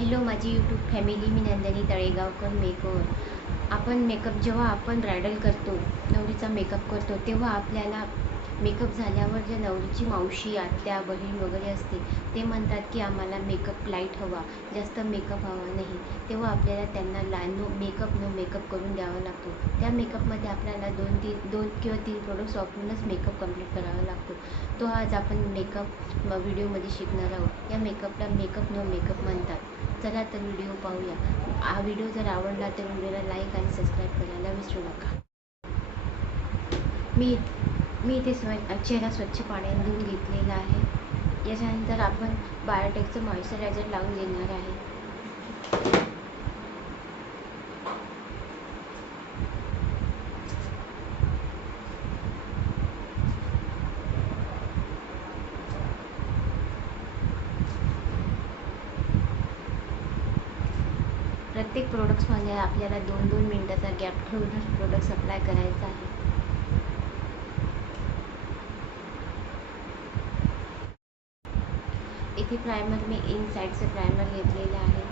Hello माझी YouTube family, मी Nandini Talegaonkar makeover. जेव्हा आपण ब्रायडल करतो, नवरीचा मेकअप करतो, तेव्हा आपल्याला मेकअप झाल्यावर ज्या नवरीची मावशी, आत्या, बहीण वगैरे असते, ते म्हणतात की आम्हाला मेकअप लाईट हवा, जास्त मेकअप हवा नाही. तेव्हा आपल्याला त्यांना नो मेकअप करून द्यावा लागतो. त्या मेकअपमध्ये आपल्याला दोन किंवा तीन प्रोडक्ट्स वापरूनच मेकअप कंप्लीट करावा लागतो. तो आज आपण मेकअप व्हिडिओमध्ये शिकणार आहोत. या मेकअपला नो मेकअप म्हणतात. चला तर व्हिडिओ पाहूया. हा व्हिडिओ जर आवडला तर व्हिडिओला लाईक आणि सबस्क्राईब करायला विसरू नका. मी इथे चेहरा स्वच्छ पाण्याने धुवून घेतलेला आहे. याच्यानंतर आपण बायोटेकचं मॉइश्चरायझर लावून देणार आहे. प्रत्येक प्रोडक्ट्समध्ये आपल्याला 2-2 मिनिटाचा गॅप ठेवूनच प्रोडक्ट्स अप्लाय करायचा आहे. इथे प्रायमर मी इनसाइडचं प्रायमर घेतलेलं आहे.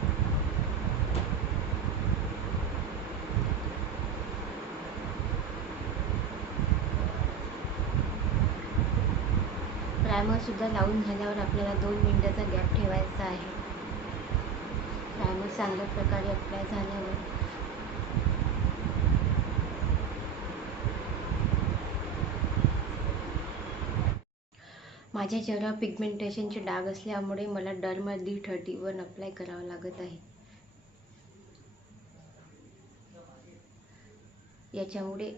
प्रायमरसुद्धा लावून झाल्यावर आपल्याला 2 मिनिटाचा गॅप ठेवायचा आहे. प्रायमर चांगल्या प्रकारे अप्लाय झाल्यावर माझ्या चेहऱ्यावर पिगमेंटेशनचे डाग असल्यामुळे मला डर्मा D31 अप्लाय करावं लागत आहे. याच्यामुळे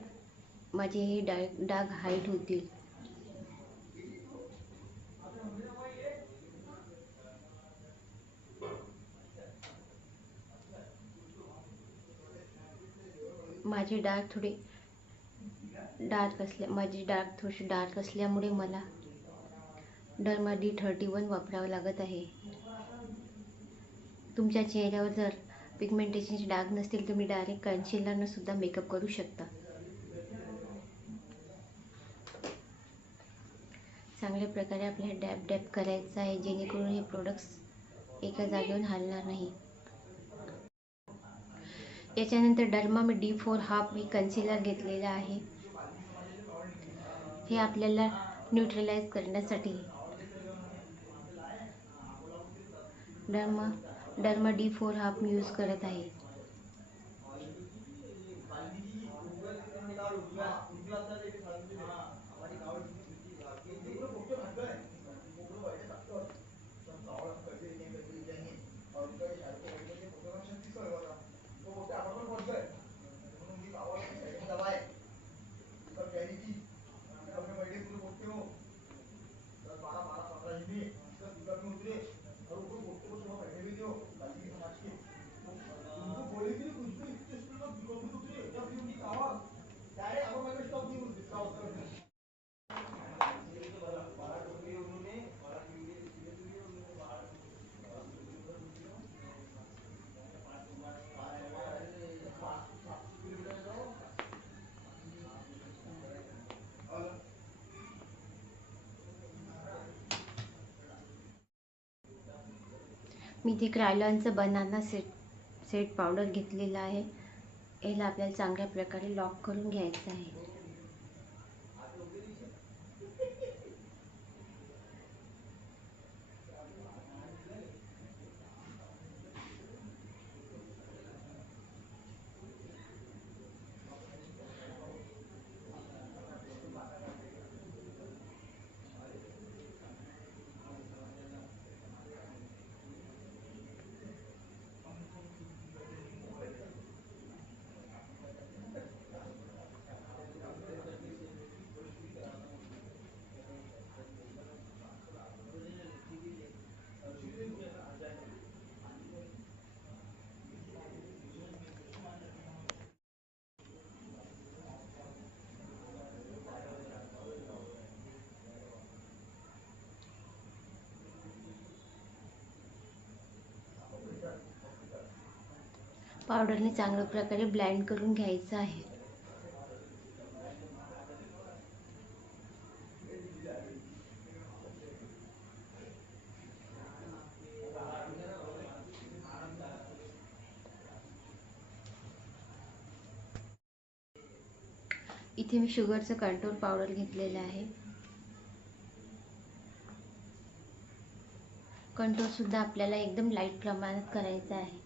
माझे हे डाग हाईड होतील. माझे डाग थोडेसे डार्क असल्यामुळे मला डर्मा D31 वापरावं लागत आहे. तुमच्या चेहऱ्यावर जर पिगमेंटेशनचे डाग नसतील, तुम्ही डायरेक्ट कन्सिलरनं सुद्धा मेकअप करू शकता. चांगल्या प्रकारे आपल्याला डॅब करायचं आहे, जेणेकरून हे प्रोडक्ट्स एका जागेवर हलणार नाही. याच्यानंतर डर्मा मी D4 हाफ मी कन्सिलर घेतलेला आहे. हे आपल्याला न्यूट्रलाइज करण्यासाठी डर्मा D4 हाफ मी यूज करत आहे. मी इथे क्रायलॉनचं बनाना सेट पावडर घेतलेला आहे. याला आपल्याला चांगल्या प्रकारे लॉक करून घ्यायचं आहे. पावडरने चांगल्या प्रकारे ब्लेंड करून घ्यायचं आहे. इथे मी शुगरचं कंट्रोल पावडर घेतलेलं आहे. कंट्रोलसुद्धा आपल्याला एकदम लाईट प्रमाणात करायचं आहे.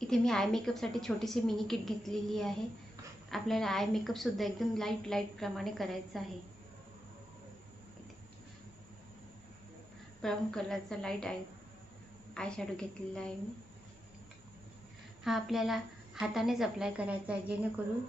इथे मी आय मेकअपसाठी छोटीशी मिनी किट घेतलेली आहे. आपल्याला आय मेकअपसुद्धा एकदम लाईट प्रमाणे करायचं आहे. ब्राऊन कलरचा लाईट आय शॅडो घेतलेला आहे मी. हा आपल्याला हातानेच अप्लाय करायचा आहे, जेणेकरून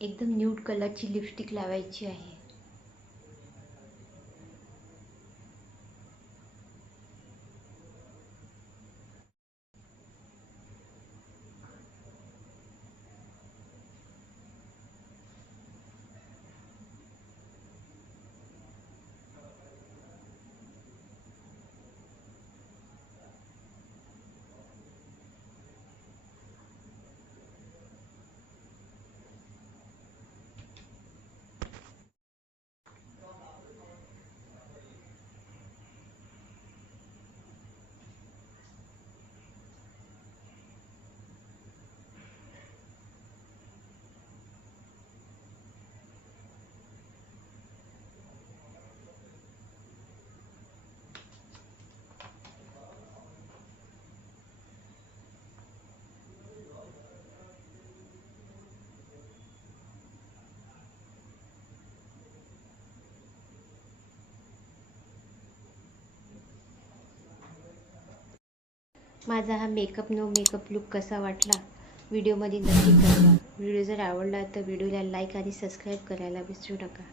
एकदम न्यूड कलरची लिपस्टिक लावायची आहे. माझा हा मेकअप नो मेकअप लुक कसा वाटला व्हिडिओमध्ये नक्की कळवा. व्हिडिओ जर आवडला तर व्हिडिओला लाईक आणि सबस्क्राईब करायला विसरू नका.